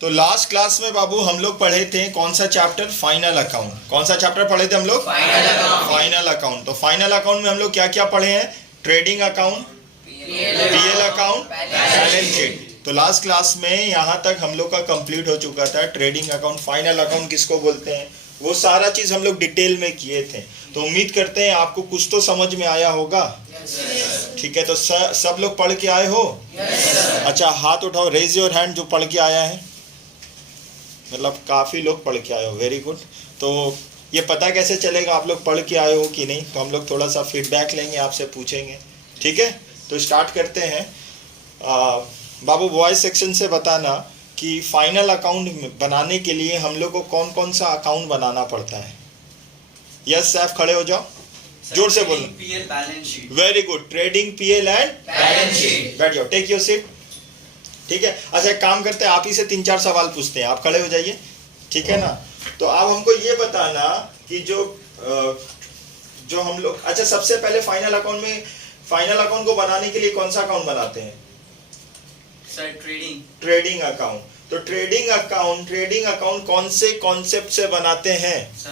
तो last class में बाबू हम लोग पढ़े थे कौन सा चैप्टर? Final account. कौन सा चैप्टर पढ़े थे हम लोग? Final account. तो फाइनल अकाउंट में हम लोग क्या क्या पढ़े हैं? Trading account, PL account, balance sheet. तो लास्ट क्लास में यहाँ तक हम लोग का कंप्लीट हो चुका था। ट्रेडिंग अकाउंट, फाइनल अकाउंट किसको बोलते हैं, वो सारा चीज हम लोग डिटेल में किए थे। तो उम्मीद करते हैं आपको कुछ तो समझ में आया होगा। ठीक है, तो सब लोग पढ़ के आए हो? अच्छा, हाथ उठाओ, रेज योर हैंड जो पढ़ के आया है। मतलब काफ़ी लोग पढ़ के आए हो, वेरी गुड। तो ये पता कैसे चलेगा आप लोग पढ़ के आए हो कि नहीं? तो हम लोग थोड़ा सा फीडबैक लेंगे, आपसे पूछेंगे। ठीक है, तो स्टार्ट करते हैं। बाबू वॉइस सेक्शन से बताना कि फाइनल अकाउंट बनाने के लिए हम लोग को कौन कौन सा अकाउंट बनाना पड़ता है। यस सैफ, खड़े हो जाओ, जोर से बोलो। PL balance sheet. Very good, trading, PL and balance sheet. बैठ जाओ, टेक योर सीट। ठीक है, अच्छा एक काम करते हैं, आप ही से 3-4 सवाल पूछते हैं, आप खड़े हो जाइए। ठीक है ना? तो आप हमको ये बताना कि जो हम लोग, अच्छा सबसे पहले फाइनल अकाउंट को बनाने के लिए कौन सा अकाउंट बनाते हैं? Sir trading account. तो ट्रेडिंग अकाउंट कौन से कॉन्सेप्ट से बनाते हैं? सर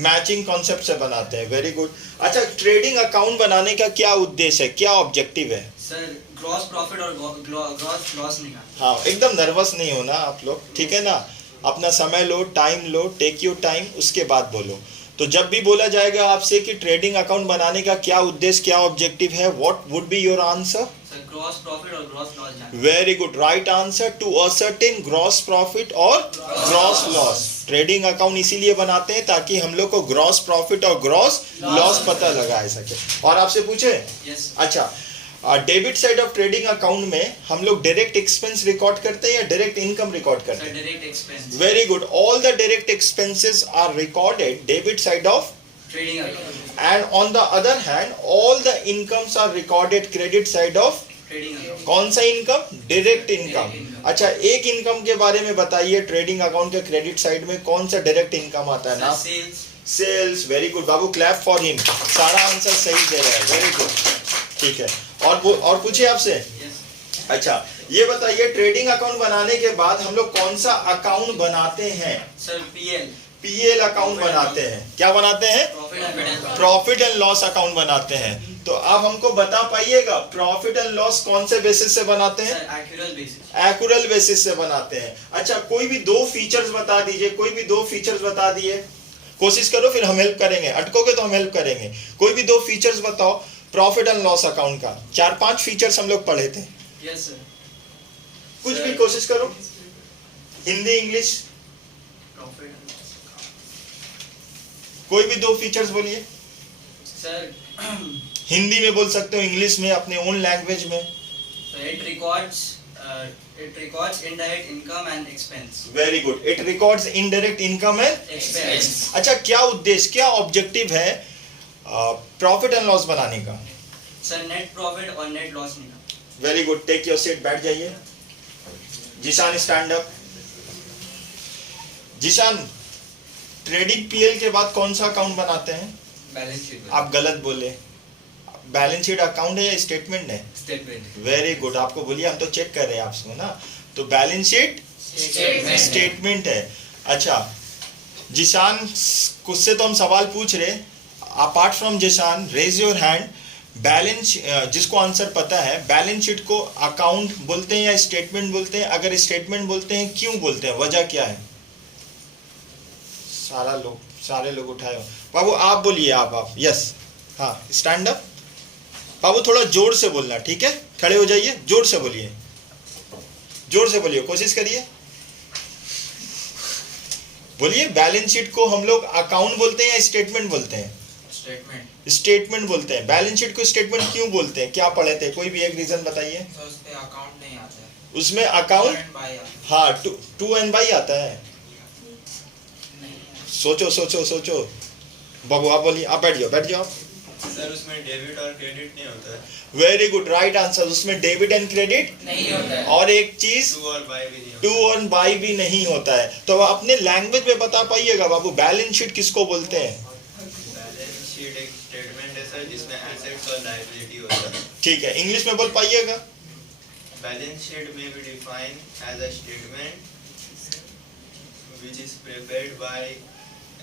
मैचिंग कॉन्सेप्ट से बनाते हैं। Very good. अच्छा, ट्रेडिंग अकाउंट बनाने का क्या उद्देश्य है, क्या ऑब्जेक्टिव है? सर ग्रॉस प्रॉफिट और ग्रॉस लॉस निकालना। हाँ, एकदम नर्वस नहीं होना आप लोग, ठीक है ना? अपना समय लो, टाइम लो, टेक योर टाइम, उसके बाद बोलो। तो जब भी बोला जाएगा आपसे कि ट्रेडिंग अकाउंट बनाने का क्या उद्देश्य, क्या ऑब्जेक्टिव है, what would be your answer? Sir gross profit और gross loss. Very good, right answer, to ascertain gross profit और ग्रॉस लॉस। ट्रेडिंग अकाउंट इसीलिए बनाते हैं ताकि हम लोग को ग्रॉस प्रॉफिट और ग्रॉस लॉस पता लगा सके। और आपसे पूछे? यस। अच्छा, debit side of trading account में हम लोग डायरेक्ट एक्सपेंस रिकॉर्ड करते हैं या डायरेक्ट इनकम रिकॉर्ड करते हैं? Direct expense. Very good, all the direct expenses are recorded debit side of trading account. and on the other hand all the incomes are recorded credit side of trading account. कौन सा income? Direct income. अच्छा, एक income के बारे में बताइए, trading account के credit side में कौन सा डायरेक्ट इनकम आता है ना? सेल्स। वेरी गुड बाबू, क्लैप फॉर हिम, सारा आंसर सही दे रहा है, वेरी गुड। ठीक है, और पूछिए आपसे। अच्छा, ये बताइए ट्रेडिंग अकाउंट बनाने के बाद हम लोग कौन सा अकाउंट बनाते हैं? सर पीएल अकाउंट बनाते हैं। क्या बनाते हैं? प्रॉफिट एंड लॉस अकाउंट बनाते हैं। तो आप हमको बता पाइएगा प्रॉफिट एंड लॉस कौन से बेसिस से बनाते हैं? एक्यूरल बेसिस से बनाते हैं। अच्छा, कोई भी 2 फीचर्स बता दीजिए, कोई भी 2 फीचर्स बता दिए, कोशिश करो, फिर हम हेल्प करेंगे, अटकोगे तो हम हेल्प करेंगे। कोई भी 2 फीचर्स बताओ प्रॉफिट एंड लॉस अकाउंट का। 4-5 फीचर्स हम लोग पढ़े थे। Yes sir. कुछ भी कोशिश करो, हिंदी इंग्लिश, कोई भी 2 फीचर्स बोलिए। सर हिंदी में बोल सकते हो, इंग्लिश में, अपने ओन लैंग्वेज में। It records indirect income and expense. Very good, it records indirect income and expense. अच्छा, क्या उद्देश्य, क्या ऑब्जेक्टिव है प्रॉफिट एंड लॉस बनाने का? सर नेट प्रॉफिट और नेट लॉस निकालना। Very good, take your seat, बैठ जाइए। Zishan stand up. Zishan, trading PL के बाद कौन सा अकाउंट बनाते हैं? Balance sheet. आप गलत बोले, बैलेंस शीट अकाउंट है या स्टेटमेंट है? स्टेटमेंट। वेरी गुड, आपको बोलिए, हम तो चेक कर रहे हैं आपसे ना। तो बैलेंस शीट स्टेटमेंट है। अच्छा जिशान, कुछ से तो हम सवाल पूछ रहे, apart from Zishan raise your hand. Balance, जिसको आंसर पता है, बैलेंस शीट को अकाउंट बोलते हैं या स्टेटमेंट बोलते हैं? अगर स्टेटमेंट बोलते हैं, क्यों बोलते हैं, वजह क्या है? सारे लोग उठाए हो। बाबू आप बोलिए, आप यस। हाँ, स्टैंड अप। बाबू थोड़ा जोर से बोलना, ठीक है? खड़े हो जाइए, जोर से बोलिए, कोशिश करिए, बोलिए। बैलेंस शीट को हम लोग अकाउंट बोलते हैं या स्टेटमेंट बोलते हैं? स्टेटमेंट बोलते हैं। बैलेंस शीट को स्टेटमेंट क्यों बोलते हैं, क्या पढ़े थे? कोई भी एक रीजन बताइए। उसमें अकाउंट नहीं आता है। उसमें अकाउंट, हाँ, टू एंड बाई आता है। सोचो। बाबू आप बोलिए, आप बैठ जाओ। सर उसमें डेबिट और क्रेडिट नहीं होता है। वेरी गुड, राइट आंसर, उसमें डेबिट एंड क्रेडिट नहीं होता है। और एक चीज टू और बाई भी नहीं होता है। तो अपने लैंग्वेज में बता पाइएगा बाबू, बैलेंस शीट किसको बोलते हैं? बैलेंस शीट एक स्टेटमेंट है सर, जिसमें एसेट्स और लायबिलिटी होता है। ठीक है, इंग्लिश में बोल पाइएगा। बैलेंस शीट में be defined as a statement which is prepared by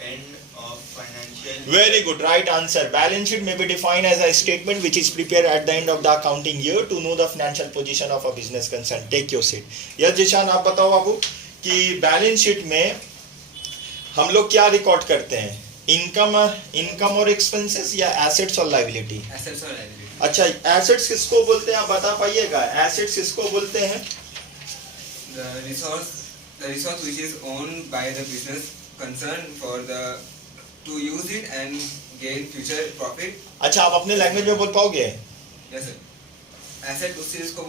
end of financial year. Very good, right answer. Balance sheet may be defined as a statement which is prepared at the end of the accounting year to know the financial position of a business concern. Take your seat. Yes Zishan, आप बताओ बाबू कि balance sheet में हम लोग क्या record करते हैं? Income और एक्सपेंसेस या एसेट्स और लायबिलिटी? एसेट्स और लायबिलिटी। अच्छा, एसेट्स किसको बोलते हैं आप बता पाइएगा? एसेट्स किसको बोलते हैं? The resource which is owned by the business concern for the to use it and gain future profit. अच्छा, आप अपने लैंग्वेज में बोल पाओगे? Yes sir. एसेट उस चीज को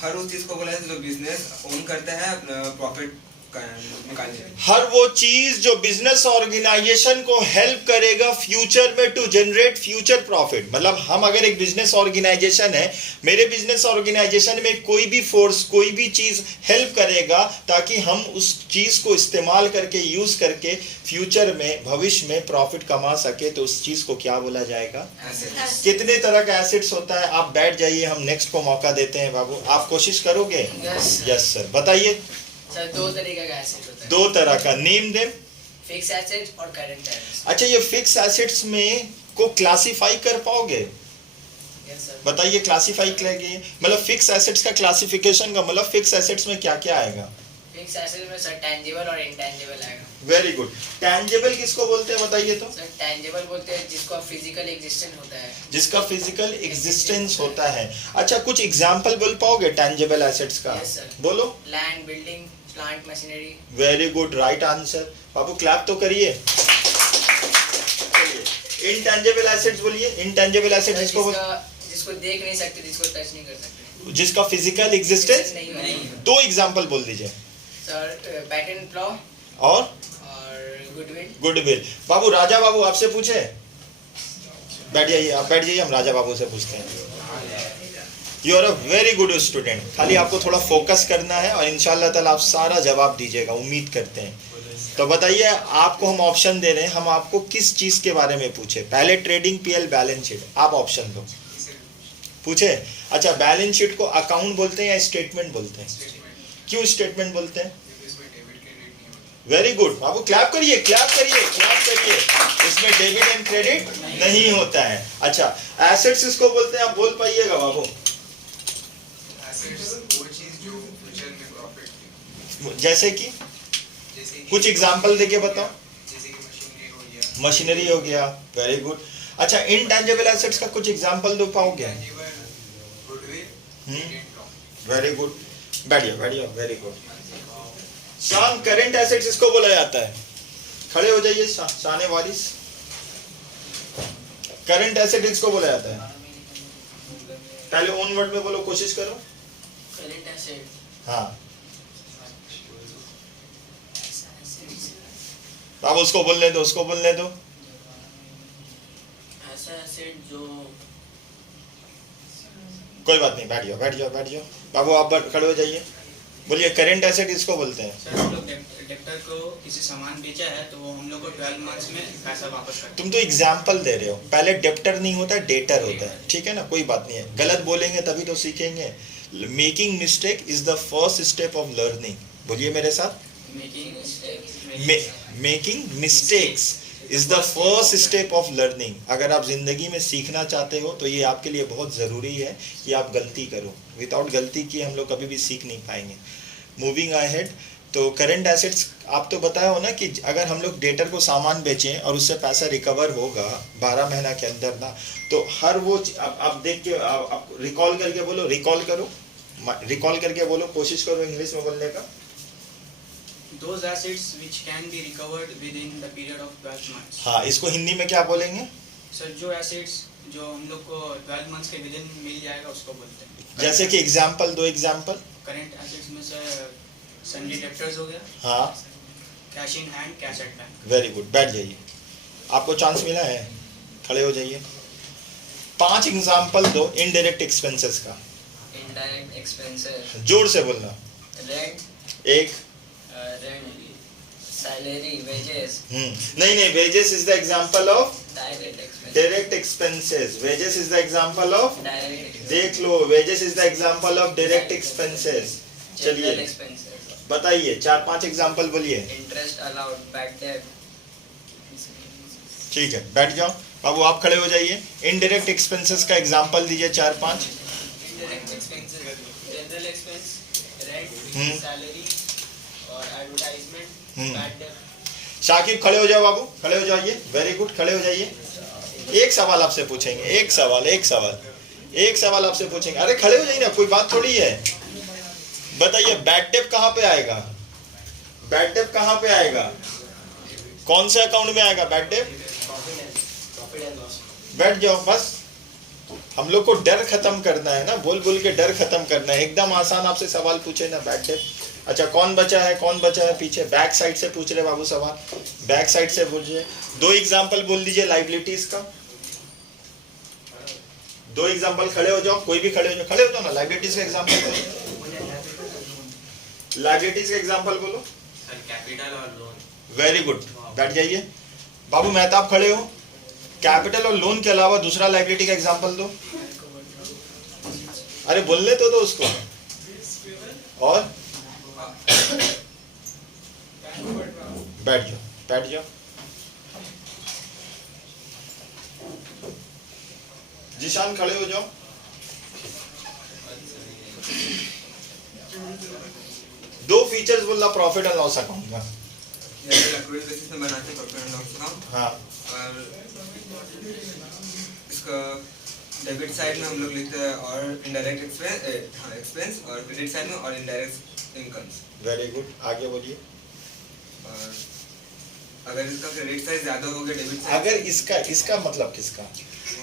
हर उस चीज को बोला है जो बिजनेस ओन करता है अपना प्रॉफिट निकालने के लिए। हर वो चीज जो बिजनेस ऑर्गेनाइजेशन को हेल्प करेगा फ्यूचर में टू जनरेट फ्यूचर प्रॉफिट। मतलब हम अगर एक बिजनेस ऑर्गेनाइजेशन है, मेरे बिजनेस ऑर्गेनाइजेशन में कोई भी फोर्स कोई भी चीज हेल्प करेगा ताकि हम उस चीज को इस्तेमाल करके यूज करके फ्यूचर में भविष्य में प्रॉफिट कमा सके, तो उस चीज को क्या बोला जाएगा? एसेट। कितने तरह का एसेट्स होता है? आप बैठ जाइए, हम नेक्स्ट को मौका देते हैं। बाबू आप कोशिश करोगे? यस सर, बताइए। सर दो तरीके का एसेट होता है। दो तरह का, नेम देम। फिक्स एसेट और करंट एसेट। अच्छा, ये फिक्स एसेट्स में को क्लासिफाई कर पाओगे? Yes sir. बताइए, क्लासिफाई करेंगे मतलब फिक्स एसेट्स का क्लासिफिकेशन का मतलब फिक्स एसेट्स में क्या क्या आएगा? फिक्स एसेट में सर टेंजिबल और इंटेंजिबल आएगा। Very good. टैंजिबल किसको बोलते हैं बताइए तो? सर टेंजिबल बोलते हैं जिसका फिजिकल एग्जिस्टेंस होता है। जिसका फिजिकल एग्जिस्टेंस होता है। अच्छा, कुछ एग्जांपल बोल पाओगे टैंजिबल एसेट्स का? Yes sir. बोलो। Land, building, plant, machinery. Very good, right answer. बाबू क्लैप तो करिए। इनटैंजिबल एसेट्स बोलिए। इनटैंजिबल एसेट्स किसको बोलते? जिसको देख नहीं सकते, जिसको टच नहीं कर सकते, जिसका फिजिकल एग्जिस्टेंस नहीं। दो एग्जांपल बोल दीजिए। सर पैटेंट लॉ और गुडविल। गुडविल। बाबू राजा बाबू आपसे पूछे? बैठ जाइए, आप बैठ जाइए, हम राजा बाबू से पूछते हैं। You are a very good student. खाली आपको थोड़ा फोकस करना है और इंशाल्लाह ताला आप सारा जवाब दीजिएगा, उम्मीद करते हैं। तो बताइए, आपको हम ऑप्शन दे रहे हैं, हम आपको किस चीज के बारे में पूछे? पहले ट्रेडिंग, पीएल, बैलेंस शीट। आप ऑप्शन दो। पूछे? अच्छा, बैलेंस शीट को अकाउंट बोलते हैं या स्टेटमेंट बोलते हैं? क्यों स्टेटमेंट बोलते हैं? वेरी गुड बाबू, क्लैप करिए, क्लैप करिए, क्लैप करिए। इसमें डेबिट एंड क्रेडिट नहीं होता है। अच्छा, एसेट्स इसको बोलते हैं, आप बोल पाइएगा बाबू? वो चीज जो फ्यूचर में प्रॉफिट, जैसे कि कुछ एग्जांपल देके बताओ। जैसे कि मशीनरी हो गया, मशीनरी हो गया। Very good. अच्छा, इनटैंजिबल एसेट्स का कुछ एग्जांपल दो पाओगे? Goodwill, very good. बैठिए बैठिए, वेरी गुड। शान, करंट एसेट्स इसको बोला जाता है। खड़े हो जाइए शाने वारिस। करंट एसेट इसको बोला जाता है। पहले ओन वर्ड में बोलो, कोशिश करो। Current asset. हाँ, अब उसको बोलने दो, उसको बोलने दो। ऐसा एसेट जो, कोई बात नहीं, बैठ जाओ बैठ जाओ बैठ जाओ। बाबू आप खड़े हो जाइए, बोलिए करंट एसेट इसको बोलते हैं। सर हम लोग डेप्टर को किसी सामान बेचा है तो वो हम लोग को 12 मंथ्स में पैसा वापस करते तुम तो एग्जाम्पल दे रहे हो। पहले डेप्टर नहीं होता, डेटर होता है। ठीक है ना, कोई बात नहीं है। गलत बोलेंगे तभी तो सीखेंगे। Making mistake is the first step of learning. बोलिए मेरे साथ, making mistakes is the first step of learning. अगर आप जिंदगी में सीखना चाहते हो तो ये आपके लिए बहुत ज़रूरी है कि आप गलती करो। विदाउट गलती किए हम लोग कभी भी सीख नहीं पाएंगे। मूविंग अहेड, तो करंट एसेट्स आप तो बताए हो ना कि अगर हम लोग डेटर को सामान बेचें और उससे पैसा रिकवर होगा 12 महीना के अंदर ना, तो हर वो आप देख के आप रिकॉल करके बोलो, रिकॉल करो, रिकॉल करके बोलो, कोशिश करो इंग्लिश में बोलने का। Those assets which can be recovered within the period of 12 months. हाँ, इसको हिंदी में क्या बोलेंगे? सर जो एसेट्स जो हम लोग को 12 मंथ्स के विदिन मिल जाएगा उसको बोलते हैं। जैसे कि एग्जाम्पल दो, एग्जाम्पल। करंट एसेट्स में सर सन्डी डेप्टर्स हो गया, हाँ, cash in hand, cash at bank. Very good. बैठ जाइए, आपको चांस मिला है, खड़े हो जाइए। 5 एग्जाम्पल दो इनडायरेक्ट एक्सपेंसेस का। इनडायरेक्ट एक्सपेंसेस, जोर से बोलना। रेंट, एक रेंट, सैलरी, वेजेस। नहीं, wages is the example of direct expenses. Direct expenses. Wages is the example of, direct देख लो, wages is the example of direct expenses. चलिए, एक्सपेंसेस। बताइए, 4-5 एग्जाम्पल बोलिए। Interest allowed, bad debt. ठीक है, बैठ जाओ बाबू, आप खड़े हो जाइए। इनडायरेक्ट एक्सपेंसेस का एग्जाम्पल दीजिए 4-5। इंडायरेक्ट एक्सपेंसेस, जनरल एक्सपेंस, हम्म। रेंट, सैलरी और एडवर्टाइजमेंट, बैड डेट। शाकिब खड़े हो जाओ बाबू, खड़े हो जाइए, वेरी गुड, खड़े हो जाइए। एक सवाल आपसे पूछेंगे, एक सवाल आपसे पूछेंगे। अरे खड़े हो जाइए ना, कोई बात थोड़ी है। बताइए बैड डेट कहाँ पे आएगा? बैड डेट कहाँ पे आएगा? कौन से अकाउंट में आएगा बैड डेट? बैठ जाओ बस, हम लोग को डर खत्म करना है ना, बोल बोल के डर खत्म करना है। एकदम आसान आपसे सवाल पूछे ना, बैड डेट। अच्छा, कौन बचा है पीछे? बैक साइड से पूछ रहे बाबू सवाल, बैक साइड से पूछिए। 2 एग्जांपल बोल दीजिए लाइबिलिटीज का। 2 एग्जांपल, खड़े हो जाओ, कोई भी खड़े हो जाओ ना। लाइबिलिटीज का एग्जांपल बोलो, लाइबिलिटीज का एग्जांपल बोलो। सर कैपिटल और लोन। वेरी गुड, बैठ जाइए। बाबू मेहताब खड़े हो, कैपिटल और लोन के अलावा दूसरा लाइबिलिटी का एग्जांपल दो। अरे बोलने तो दो उसको। और बैठ जाओ। जिशान खड़े हो जाओ। दो फीचर्स बोलना प्रॉफिट एंड लॉस अकाउंट का। एक्रूअल बेसिस में बनाते हैं प्रॉफिट एंड लॉस अकाउंट। हाँ, और इसका डेबिट साइड में हम लोग लिखते हैं और इनडायरेक्ट एक्सपेंस, और क्रेडिट साइड में और इनडायरेक्ट इनकम्स। वेरी गुड, आगे बोलिए। और अगर इसका क्रेडिट साइड ज्यादा हो गया डेबिट साइड, अगर इसका मतलब किसका?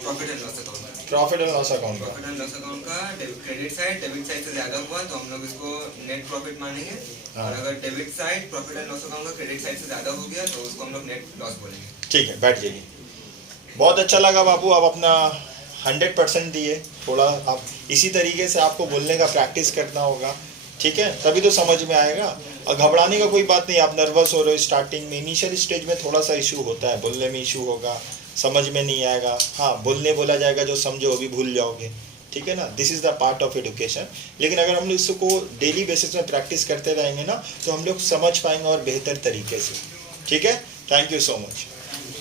प्रॉफिट एंड लॉस अकाउंट का। प्रॉफिट एंड लॉस अकाउंट का। प्रॉफिट एंड लॉस अकाउंट का क्रेडिट साइड डेबिट साइड से ज्यादा हुआ तो हम लोग इसको नेट प्रॉफिट मानेंगे। हाँ। और अगर debit side profit and loss account का क्रेडिट साइड से ज्यादा हो गया तो उसको हम लोग नेट लॉस बोलेंगे। ठीक है, बैठ जाइए। बहुत अच्छा लगा बाबू, आप अपना 100% दिए। थोड़ा आप इसी तरीके से आपको बोलने का प्रैक्टिस करना होगा, ठीक है, तभी तो समझ में आएगा। और घबराने का कोई बात नहीं, आप नर्वस हो रहे हो स्टार्टिंग में, इनिशियल स्टेज में थोड़ा सा इशू होता है, बोलने में इशू होगा, समझ में नहीं आएगा। हाँ, बोला जाएगा, जो समझो वो भी भूल जाओगे, ठीक है ना। This is the part of education. लेकिन अगर हम लोग इसको डेली बेसिस में प्रैक्टिस करते रहेंगे ना, तो हम लोग समझ पाएंगे और बेहतर तरीके से, ठीक है। Thank you so much.